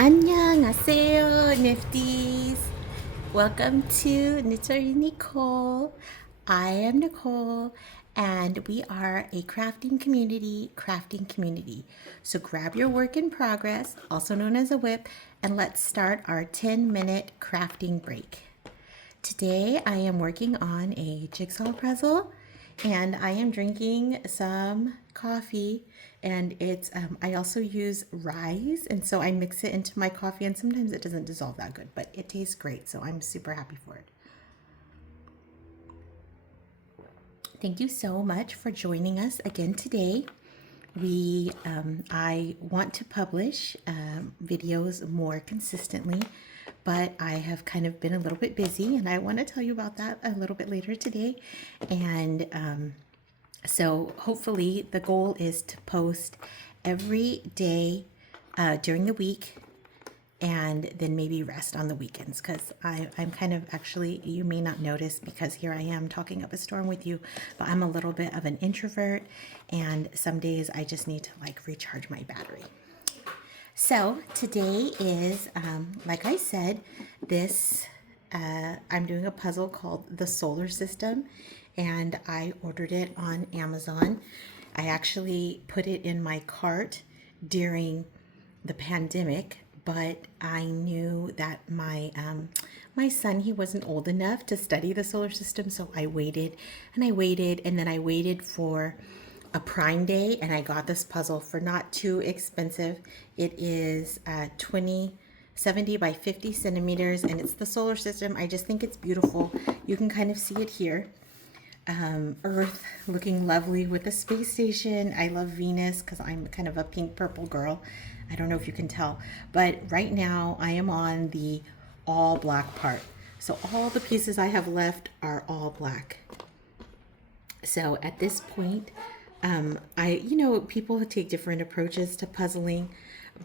안녕하세요, Nifties. Welcome to Knittery Nicole. I am Nicole, and we are a crafting community. So grab your work in progress, also known as a whip, and let's start our 10-minute crafting break. Today I am working on a jigsaw puzzle and I am drinking some coffee, and it's I also use rye, and so I mix it into my coffee, and sometimes it doesn't dissolve that good, but it tastes great, so I'm super happy for it. Thank you so much for joining us again today. I want to publish videos more consistently, but I have kind of been a little bit busy, and I want to tell you about that a little bit later today. And so hopefully the goal is to post every day during the week, and then maybe rest on the weekends, because I'm kind of, actually, you may not notice because here I am talking up a storm with you, but I'm a little bit of an introvert, and some days I just need to like recharge my battery. So today is, like I said, I'm doing a puzzle called the Solar System, and I ordered it on Amazon. I actually put it in my cart during the pandemic, but I knew that my son, he wasn't old enough to study the solar system, so I waited and I waited, and then I waited for a Prime Day, and I got this puzzle for not too expensive. It is 70 by 50 centimeters, and it's the solar system. I just think it's beautiful. You can kind of see it here. Earth looking lovely with the space station. I love Venus because I'm kind of a pink purple girl. I don't know if you can tell, but right now I am on the all black part. So all the pieces I have left are all black. So at this point, people take different approaches to puzzling,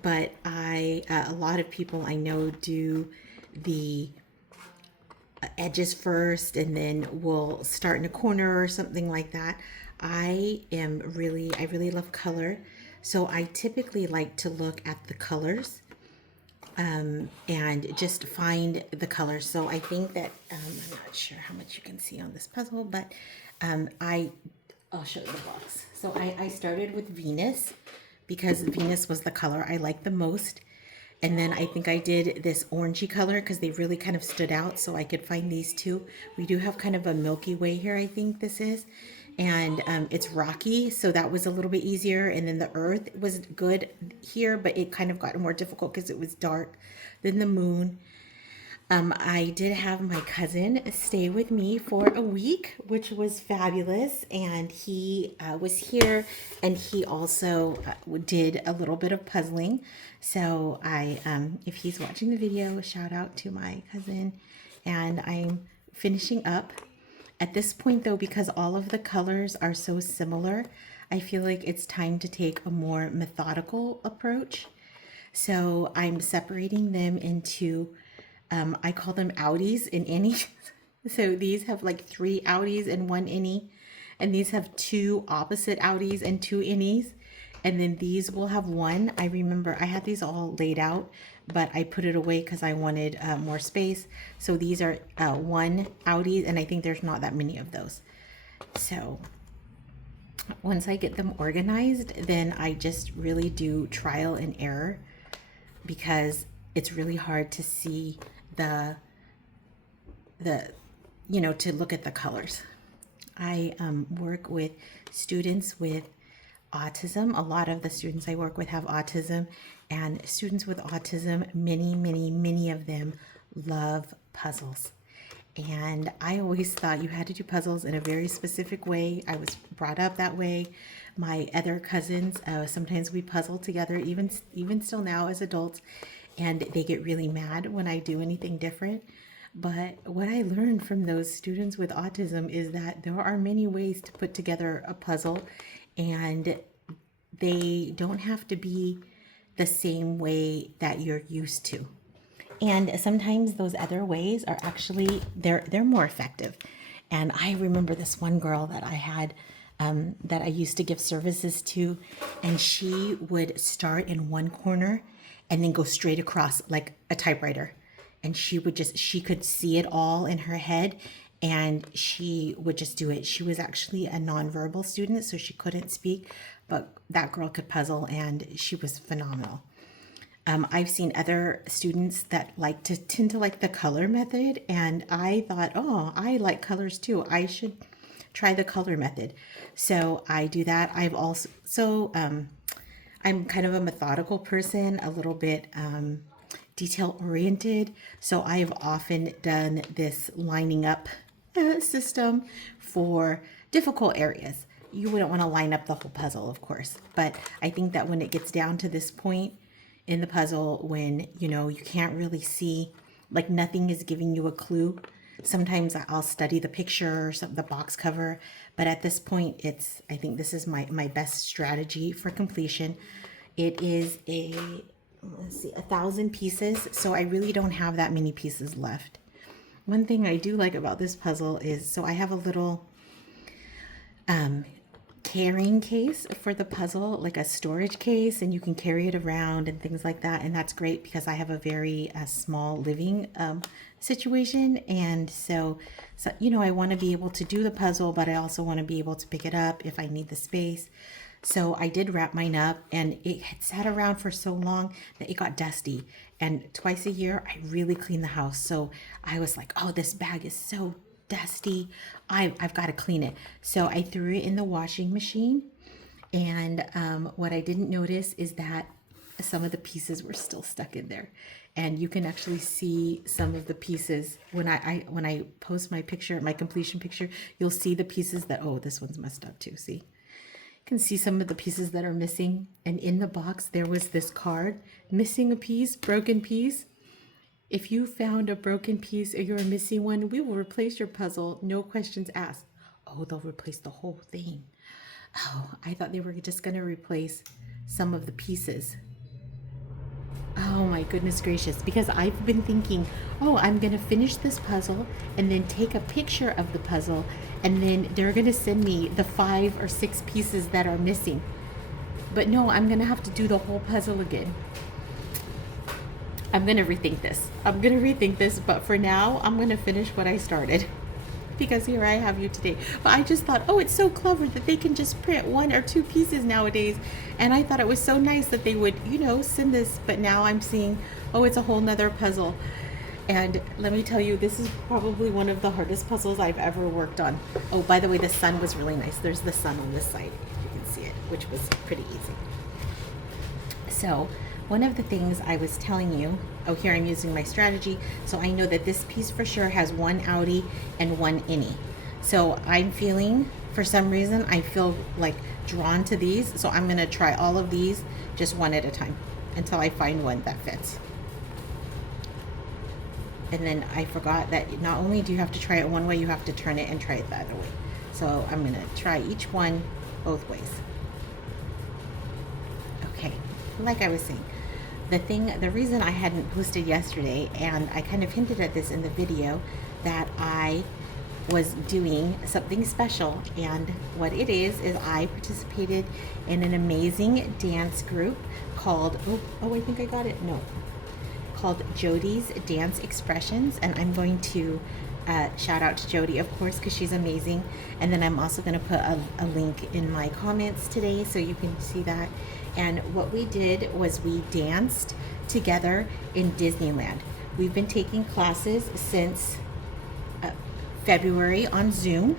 but a lot of people I know do the edges first, and then we'll start in a corner or something like that. I really love color, so I typically like to look at the colors and just find the colors. So I think that I'm not sure how much you can see on this puzzle, but I'll show you the box. So I started with Venus because Venus was the color I liked the most. And then I think I did this orangey color because they really kind of stood out, so I could find these two. We do have kind of a Milky Way here, I think this is. And it's rocky, so that was a little bit easier. And then the earth was good here, but it kind of got more difficult because it was dark. Then the moon. I did have my cousin stay with me for a week, which was fabulous. And he was here, and he also did a little bit of puzzling. So if he's watching the video, shout out to my cousin. And I'm finishing up. At this point, though, because all of the colors are so similar, I feel like it's time to take a more methodical approach. So I'm separating them into I call them outies and innies. So these have like 3 outies and 1 innie, and these have 2 opposite outies and 2 innies, and then these will have 1. I remember I had these all laid out, but I put it away because I wanted more space. So these are 1 outies, and I think there's not that many of those. So once I get them organized, then I just really do trial and error, because it's really hard to see to look at the colors. I work with students with autism. A lot of the students I work with have autism, and students with autism, many of them love puzzles. And I always thought you had to do puzzles in a very specific way. I was brought up that way. My other cousins, sometimes we puzzle together, even still now as adults, and they get really mad when I do anything different. But what I learned from those students with autism is that there are many ways to put together a puzzle, and they don't have to be the same way that you're used to. And sometimes those other ways are actually, they're more effective. And I remember this one girl that I had that I used to give services to, and she would start in one corner and then go straight across like a typewriter. And she could see it all in her head, and she would just do it. She was actually a nonverbal student, so she couldn't speak, but that girl could puzzle, and she was phenomenal. I've seen other students that tend to like the color method, and I thought, oh, I like colors too. I should try the color method. So I do that. I'm kind of a methodical person, a little bit detail oriented. So I have often done this lining up system for difficult areas. You wouldn't want to line up the whole puzzle, of course, but I think that when it gets down to this point in the puzzle, when you can't really see, like nothing is giving you a clue, sometimes I'll study the picture or the box cover, but at this point I think this is my best strategy for completion. It is 1,000 pieces, so I really don't have that many pieces left. One thing I do like about this puzzle is, so I have a little carrying case for the puzzle, like a storage case, and you can carry it around and things like that. And that's great because I have a very small living situation. And so I want to be able to do the puzzle, but I also want to be able to pick it up if I need the space. So I did wrap mine up, and it had sat around for so long that it got dusty. And twice a year, I really clean the house. So I was like, oh, this bag is so dusty. I've got to clean it. So I threw it in the washing machine. And what I didn't notice is that some of the pieces were still stuck in there. And you can actually see some of the pieces when I post my picture, my completion picture, you'll see the pieces that, oh, this one's messed up too. See? Can see some of the pieces that are missing, and in the box there was this card, missing a piece, broken piece. If you found a broken piece or you're missing one, we will replace your puzzle, no questions asked. Oh, they'll replace the whole thing. Oh, I thought they were just going to replace some of the pieces. Oh my goodness gracious, because I've been thinking, oh, I'm going to finish this puzzle and then take a picture of the puzzle, and then they're going to send me the 5 or 6 pieces that are missing. But no, I'm going to have to do the whole puzzle again. I'm going to rethink this. But for now, I'm going to finish what I started. Because here I have you today. But I just thought, oh, it's so clever that they can just print 1 or 2 pieces nowadays. And I thought it was so nice that they would, send this. But now I'm seeing, oh, it's a whole nother puzzle. And let me tell you, this is probably one of the hardest puzzles I've ever worked on. Oh, by the way, the sun was really nice. There's the sun on this side, if you can see it, which was pretty easy. So one of the things I was telling you, oh, here I'm using my strategy. So I know that this piece for sure has 1 outie and 1 innie. So I'm feeling, for some reason, I feel like drawn to these. So I'm going to try all of these just one at a time until I find one that fits. And then I forgot that not only do you have to try it one way, you have to turn it and try it the other way. So I'm going to try each one both ways. Okay, like I was saying, the reason I hadn't posted yesterday, and I kind of hinted at this in the video, that I was doing something special, and what it is I participated in an amazing dance group called, I think I got it, no, called Jody's Dance Expressions, and I'm going to shout out to Jody, of course, because she's amazing, and then I'm also going to put a link in my comments today so you can see that. And what we did was we danced together in Disneyland. We've been taking classes since February on Zoom,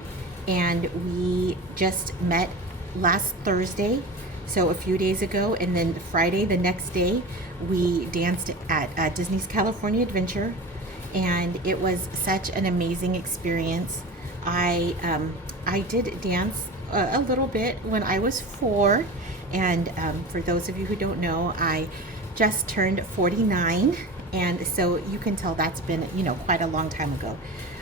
and we just met last Thursday, so a few days ago, and then Friday, the next day, we danced at Disney's California Adventure, and it was such an amazing experience. I did dance a little bit when I was 4, and for those of you who don't know, I just turned 49, and so you can tell that's been quite a long time ago.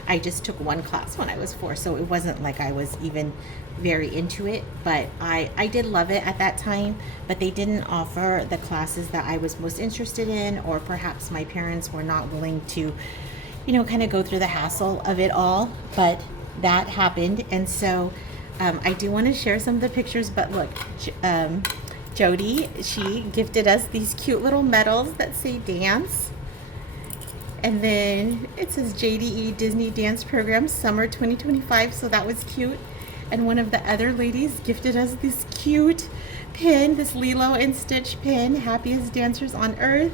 I just took 1 class when I was 4, so it wasn't like I was even very into it, but I did love it at that time, but they didn't offer the classes that I was most interested in, or perhaps my parents were not willing to, kind of go through the hassle of it all, but that happened, and so I do want to share some of the pictures, but look, Jody, she gifted us these cute little medals that say dance. And then it says JDE Disney Dance Program Summer 2025, so that was cute. And one of the other ladies gifted us this cute pin, this Lilo and Stitch pin, Happiest Dancers on Earth.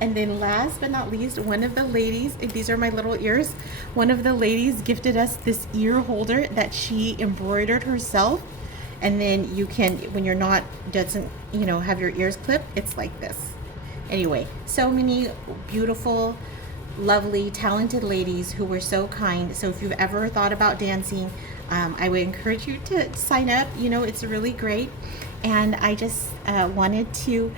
And then last but not least, one of the ladies, these are my little ears, one of the ladies gifted us this ear holder that she embroidered herself. And then you can, when you're not, doesn't, you know, have your ears clipped, it's like this. Anyway, so many beautiful, lovely, talented ladies who were so kind. So if you've ever thought about dancing, I would encourage you to sign up. You know, it's really great. And I just wanted to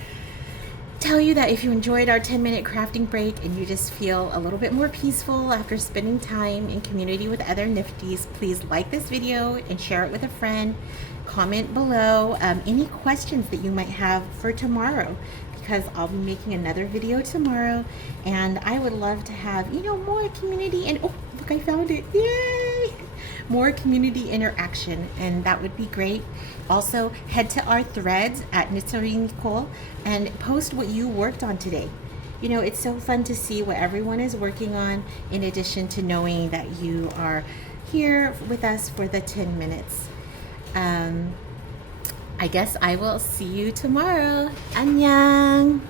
tell you that if you enjoyed our 10-minute crafting break and you just feel a little bit more peaceful after spending time in community with other Nifties, please like this video and share it with a friend. Comment below any questions that you might have for tomorrow, because I'll be making another video tomorrow, and I would love to have, you know, more community. And oh, look, I found it. Yay! More community interaction, and that would be great. Also, head to our threads at Knittery Nicole and post what you worked on today. You know, it's so fun to see what everyone is working on, in addition to knowing that you are here with us for the 10 minutes. I guess I will see you tomorrow. 안녕.